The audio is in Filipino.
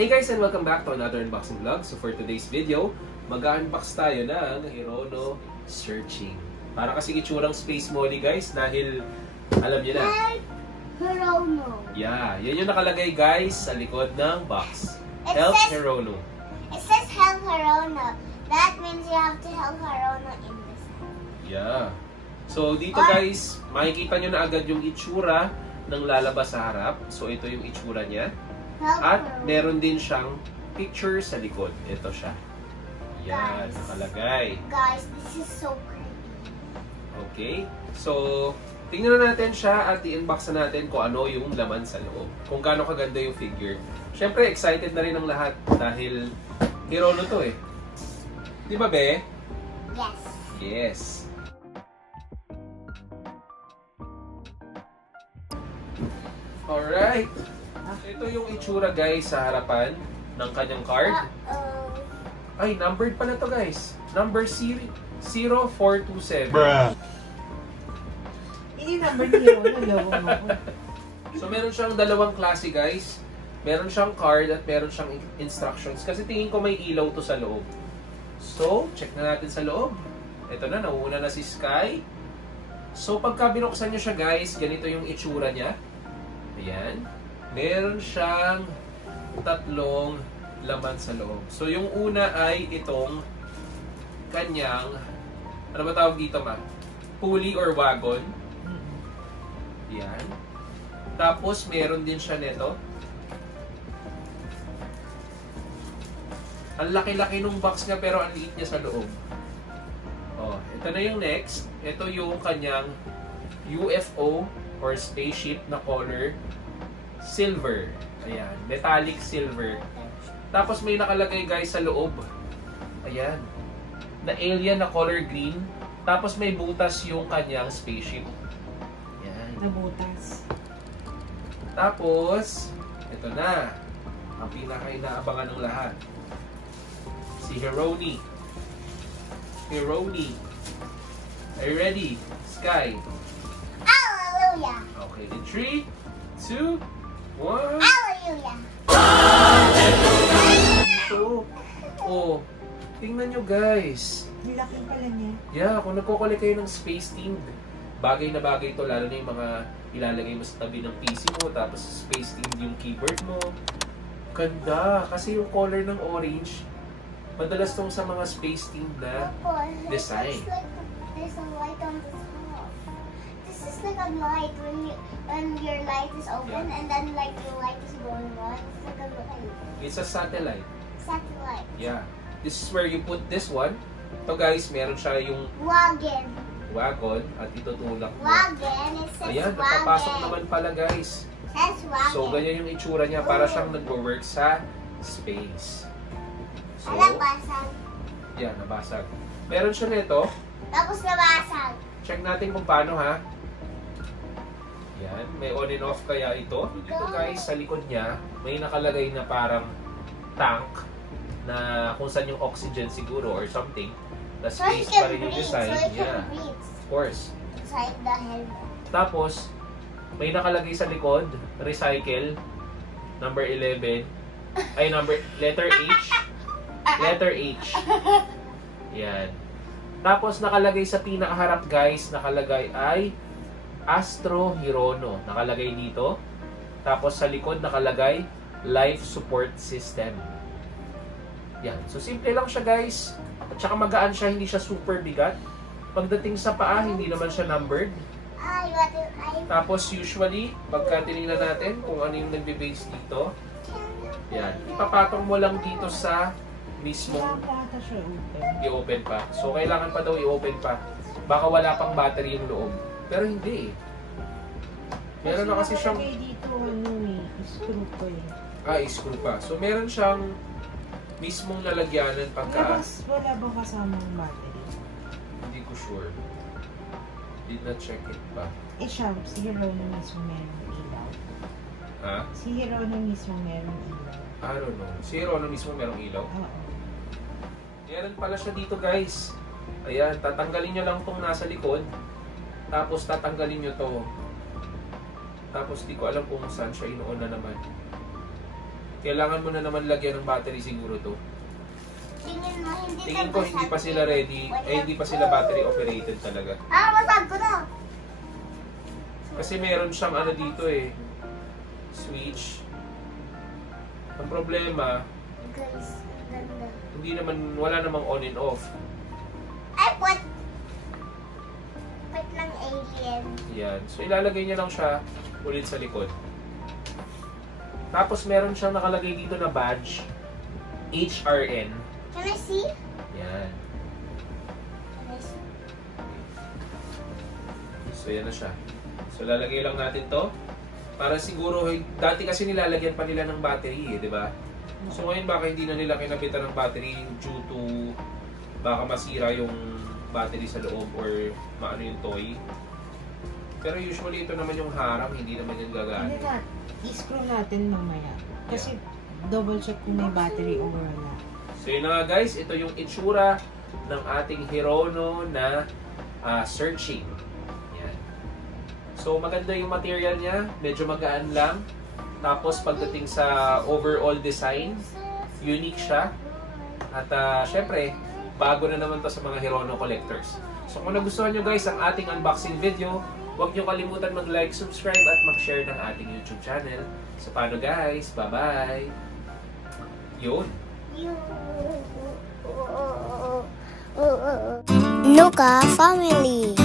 Hey guys, and welcome back to another unboxing vlog. So for today's video, mag-unbox tayo ng Hirono Searching. Para kasi itsurang Space Molly guys, dahil alam niyo na. Hirono. Yeah, yan yung nakalagay guys sa likod ng box. Help Hirono. It says help Hirono. That means you have to help Hirono in this. Yeah. So dito guys, makikita nyo na agad yung itsura ng lalabas sa harap. So ito yung itsura niya. At meron din siyang picture sa likod. Ito siya. Yan, nakalagay. Guys, this is so pretty. Okay. So, tingnan na natin siya at i-unbox na natin kung ano yung laman sa loob. Kung gaano kaganda yung figure. Siyempre, excited na rin ang lahat dahil Hirono to eh. Di ba, be? Yes. Yes. Alright. Ito yung itsura guys sa harapan ng kanyang card. Ay, numbered pa na to guys. Number 0427. Bruh. Hindi number niyo, nalawa mo. So meron siyang dalawang klase guys. Meron siyang card at meron siyang instructions. Kasi tingin ko may ilaw to sa loob. So, check na natin sa loob. Ito na, nauuna na si Sky. So pagka binuksan nyo siya guys, ganito yung itsura niya. Ayan. Meron siyang tatlong laman sa loob. So, yung una ay itong kanyang, ano ba tawag dito ma? Pulley or wagon. Yan. Tapos, meron din siya nito. Ang laki-laki nung box niya pero ang liit niya sa loob. Oh, ito na yung next. Ito yung kanyang UFO or spaceship na color silver. Ayan. Metallic silver. Tapos may nakalagay guys sa loob. Ayan. Na alien na color green. Tapos may butas yung kanyang spaceship. Ayan. Nabutas. Tapos, ito na. Ang pinaka-inaabangan ng lahat. Si Hironi. Hironi. Are you ready? Sky. Hallelujah. Okay. In 3, 2, 1. Hallelujah. Ito. Oh, tingnan nyo guys. Ang laki pala niya. Yeah, kung nagkukulik kayo ng space themed, bagay na bagay ito, lalo na yung mga ilalagay mo sa tabi ng PC mo, tapos space themed yung keyboard mo. Ganda, kasi yung color ng orange, madalas tong sa mga space themed na design. There's a light on the top. This is like a light when your light is open and then like your light is going on. It's like a light. It's a satellite. Satellite. Yeah. This is where you put this one. Ito guys, meron siya yung Wagon. wagon at itutulak mo. Wagon. It says Ayan, wagon. napapasok naman pala guys. It says wagon. So, ganyan yung itsura niya. Para siyang nagwo-work sa space. So, Nabasag. yan, nabasag. Meron siya nito. Tapos nabasag. Check natin kung paano ha. Yan, may on and off kaya ito. Dito guys, sa likod niya, may nakalagay na parang tank na kung saan yung oxygen siguro or something. Na So you space can pa rin yung breathe. design. So you can Yeah, breathe. of course. Inside the helmet. Tapos, may nakalagay sa likod, recycle, number 11. Ay, letter H. Letter H. Yan. Tapos, nakalagay sa pinakaharap guys, nakalagay ay Astro Hirono. Nakalagay dito. Tapos, sa likod, nakalagay Life Support System. Yan. So, simple lang siya guys. At saka magaan siya, hindi siya super bigat. Pagdating sa paa, hindi naman siya numbered. Tapos usually, pagka tinignan natin kung ano yung nagbe-base dito, yan, ipapatong mo lang dito sa mismong Nakakata siya open. i-open pa. So, kailangan pa daw i-open pa. Baka wala pang battery yung loob. Pero hindi eh. Meron na kasi siyang dito, ano eh, screw ko eh. screw pa. So, meron siyang mismong lalagyanan pagka... Wala bang kasamang battery? Hindi ko sure. Did not check it pa. Eh siya, si Hirono mismo meron ilaw. Ha? Si Hirono mismo meron ilaw. I don't know. Si Hirono mismo merong ilaw. Oo. Meron pala siya dito guys. Ayan, tatanggalin nyo lang tong nasa likod. Tapos tatanggalin nyo to. Tapos di ko alam kung saan siya inuuna naman. Kailangan mo na naman lagyan ng battery siguro to. Tingin ko hindi pa sila ready, hindi pa sila battery operated talaga. Masag ko na! Kasi meron siyang ano dito eh, switch. Ang problema, Guys, ganda. hindi naman, wala namang on and off. Ay, what? Ba't ng alien? Yan. So ilalagay niya lang siya ulit sa likod. Tapos meron siyang nakalagay dito na badge, HRN. Can I see? Yan. Can I see? So yan na siya. So lalagay lang natin to. Para siguro, dati kasi nilalagyan pa nila ng battery di ba? So ngayon baka hindi na nila kinabitan ng battery due to baka masira yung battery sa loob or maano yung toy. Pero usually ito naman yung harang, hindi naman yung Hindi gagana. na, i-screw natin mamaya. Kasi double check kung may battery o wala. So yun na nga guys, ito yung itsura ng ating Hirono na searching. Yan. So maganda yung material niya, medyo magaan lang. Tapos pagdating sa overall design, unique siya. At syempre, bago na naman to sa mga Hirono collectors. So kung nagustuhan nyo guys ang ating unboxing video, huwag nyo kalimutan mag-like, subscribe at mag-share ng ating YouTube channel. So paano guys? Bye-bye! Yun! Nuka family.